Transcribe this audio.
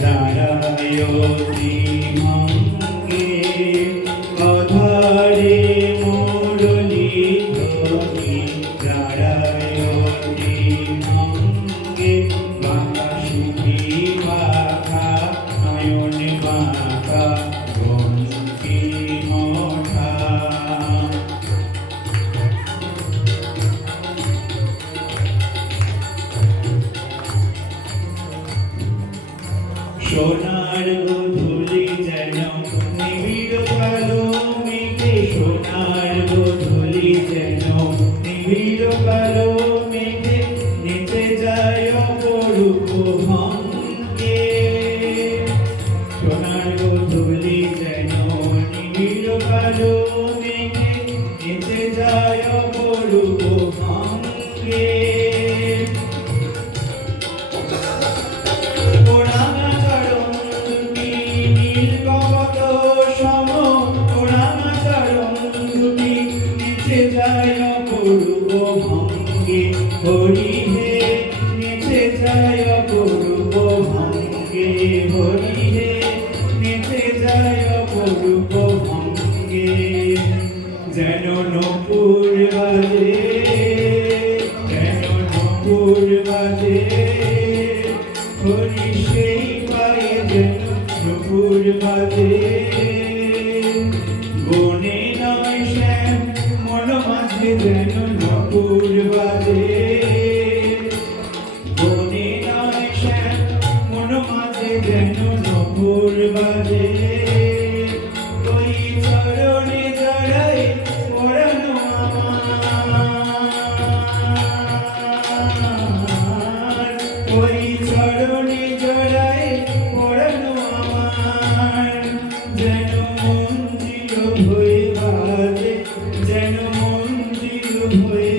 જાણ્યો সোনার গধূলি যেন নিবিড় কালো মেঘে সোনার গধূলি যেন নিবিড় কালো মেঘে নেচে যায় অপরূপ ভঙ্গে সোনার গধূলি যেন নিবিড় কালো মেঘে যায় অপূর্ব ভঙ্গে হরি হে, নেচে যায় অপূর্ব ভঙ্গে হরি হে, নেচে যায় অপূর্ব ভঙ্গে যেন নপুর বাজে, যেন নপুর বাজে, হরি সেই পায়ে যেন নপুর বাজে। নপুর বাজে ওই চরণে জড়াই পড়ানো আমার। ওই চরণে জড়াই পড়ানো আমার। যেন মন্দির হয়ে বাজে যেন মন্দির হয়ে